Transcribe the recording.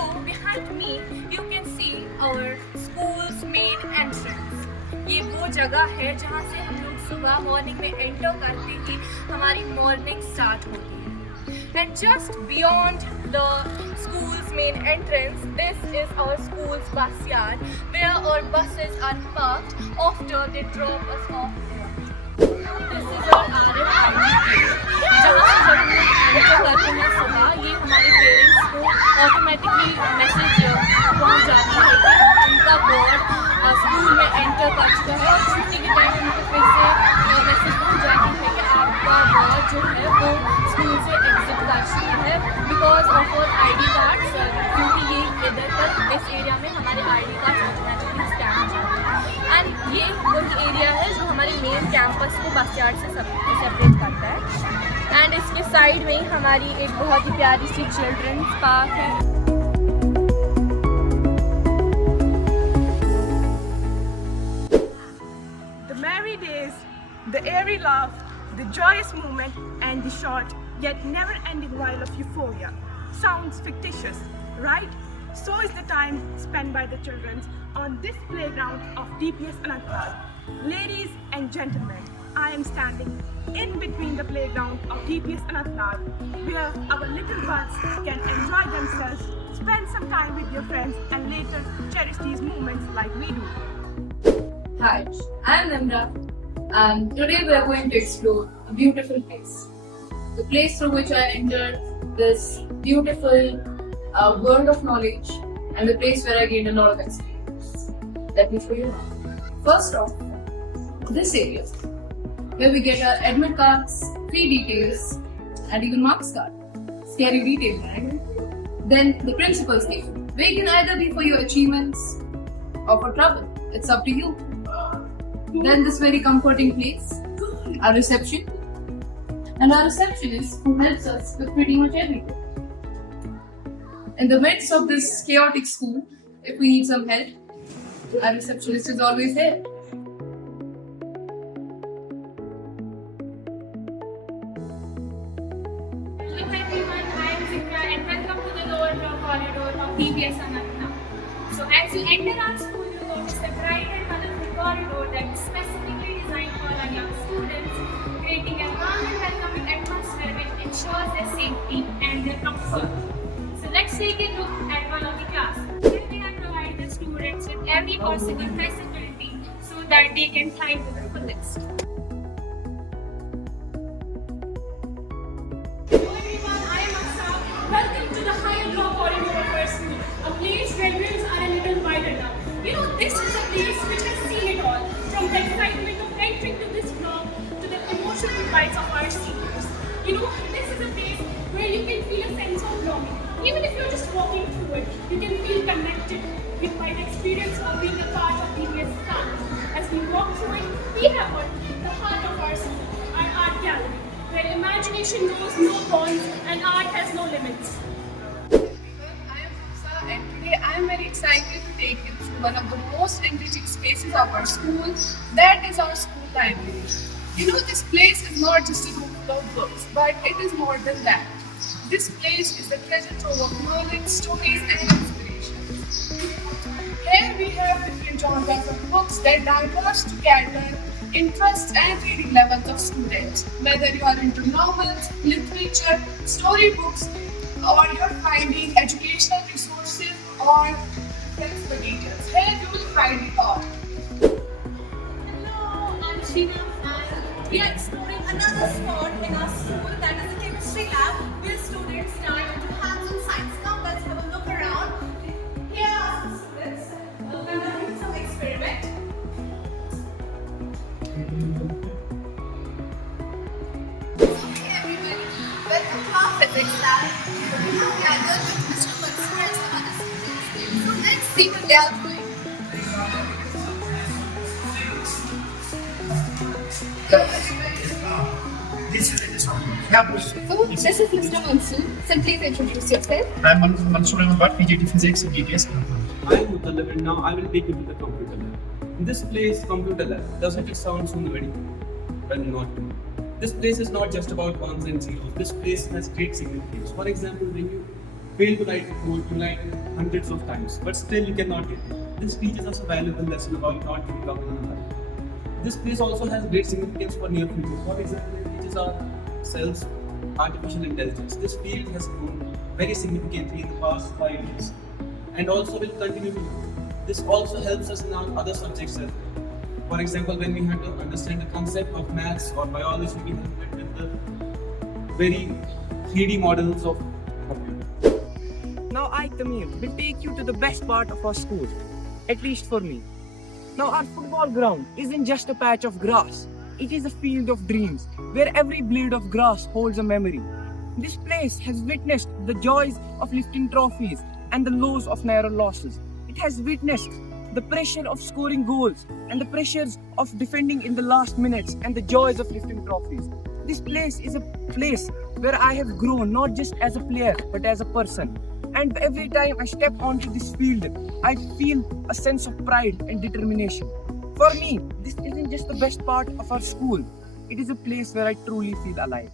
So behind me you can see our school's main entrance. ये वो जगह है जहाँ से हम लोग सुबह मॉर्निंग में एंटर करते ही हमारी मॉर्निंग स्टार्ट होती है. And just beyond the school's main entrance, this is our school's bus yard, where our buses are parked after they drop us off there. This is our RFID, जहाँ से जब हम लोग enter करते हैं सुबह, ये हमारे पेरेंट्स को ऑटोमेटिकली मैसेज पहुँच जाता है कि उनका बोर्ड स्कूल में एंटर कर चुका है, और छुट्टी के टाइम उनको फिर से मैसेज पहुँच जाती है कि आपका बोर्ड जो है वो स्कूल से एग्जिट कर चुका है बिकॉज ऑफ और ID कार्ड्स, क्योंकि ये इधर पर इस एरिया में हमारे ID कार्ड्स ऑटोमेटिकली स्कैन हो जाते हैं. एंड ये वही एरिया है जो हमारे मेन कैंपस को बस यार्ड से सेपरेट करता है. एंड इसके साइड में ही हमारी एक बहुत ही प्यारी सी चिल्ड्रंस पार्क है. The merry days, the airy laugh, the joyous moment, and the short yet never-ending while of euphoria. Sounds fictitious, right? So is the time spent by the children on this playground of DPS Anantnag. Ladies and gentlemen, I am standing in between the playground of DPS Anantnag, where our little ones can enjoy themselves, spend some time with their friends, and later cherish these moments like we do. Hi, I am Nimra, and today we are going to explore a beautiful place. The place through which I entered this beautiful world of knowledge, and the place where I gained a lot of experience. Let me show you now. First off, this area, where we get our admit cards, fee details, and even marks card. Scary detail, right? Then the principal's gate, where you can either be for your achievements or for trouble. It's up to you. Then this very comforting place, our reception, and our receptionist who helps us with pretty much everything. In the midst of this chaotic school, if we need some help, our receptionist is always there. Hello everyone, I am Zikra and welcome to the lower floor corridor of DPS Anantnag. So as you enter our school, you notice the bright and colorful corridor that is specifically designed for our young students, creating a warm and welcoming atmosphere which ensures their safety and their comfort. So let's take a look at one of the classes. Here we have provided the students with every possible facility so that they can thrive to the fullest. Hello everyone, I am Aksa. Welcome to the higher floor corridor of our school, a place where rooms are a little wider now. You know, this is a place which has seen it all, from the excitement of entering to this block to the emotional goodbyes of our seniors. You know, this is a place where you can feel a sense of belonging. Even if you're just walking through it, you can feel connected with by the experience of being a part of DPS family. As we walk through it, we have got the heart of our school, our art gallery, where imagination knows no bounds and art has no limits. I am Hafsa, and today I am very excited to take you through one of the most enriching spaces of our school, that is our school library. You know, this place is not just a room full of books, but it is more than that. This place is the treasure trove of knowledge, stories, and inspirations. Here we have different genres of books that diverse to cater interests and reading levels of students. Whether you are into novels, literature, storybooks, or you're finding educational resources or friends materials, here you will find it all. Hello, I'm Sheena and we are exploring another spot in our school, that is the chemistry lab, where students start to hands-on science. Now let's have a look around. Here are some students conducting some experiment. Hey everybody, welcome to our physics lab. We have gathered with Mr. Mansoor and some other students. So let's see what they are doing. So this is Mr. Mansoor. So please introduce yourself. I'm Mansoor Ahmad, PGT Physics and DTS. I'm Mutallab and now I will take you to the computer lab. In this place, computer lab, doesn't it sound so very well? Not. This place is not just about ones and zeros. This place has great significance. For example, when you fail to write a code, you write hundreds of times, but still you cannot get it. This teaches us a valuable lesson about not giving up in life. This place also has great significance for near future. For example, it teaches ourselves artificial intelligence. This field has grown very significantly in the past 5 years and also will continue to grow. This also helps us in our other subjects as well. For example, when we have to understand the concept of maths or biology, we have it with the very 3D models of computer. Now I, Tamir, will take you to the best part of our school, at least for me. Now our football ground isn't just a patch of grass, it is a field of dreams, where every blade of grass holds a memory. This place has witnessed the joys of lifting trophies and the lows of narrow losses. It has witnessed the pressure of scoring goals and the pressures of defending in the last minutes and the joys of lifting trophies. This place is a place where I have grown not just as a player but as a person. And every time I step onto this field, I feel a sense of pride and determination. For me, this isn't just the best part of our school, it is a place where I truly feel alive.